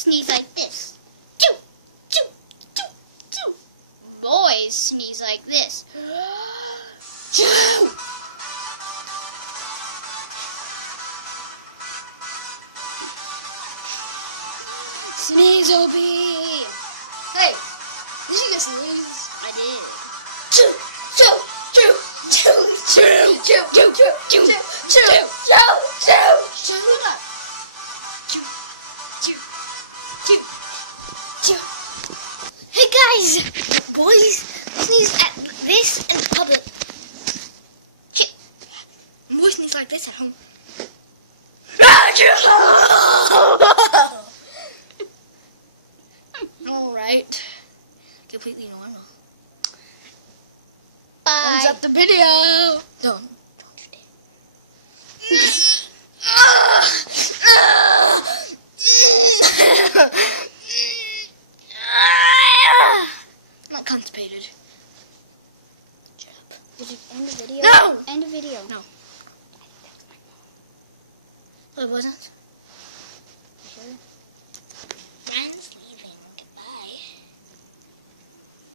sneeze like this. Choo, choo, choo, choo. Boys sneeze like this. Choo. Sneeze, OP! Hey, did you just sneeze? I did. Choo, choo, choo, choo, choo, choo, choo, choo, choo, choo, choo, choo. Shut up. Choo, choo, choo, choo. Hey guys, boys sneeze at this in public. Choo. Boys sneeze like this at home. Alright. Completely normal. Bye. Thumbs up the video. Don't you dare. I'm not constipated. Shut up. Did you end the video? No! End the video. No. Well, it wasn't.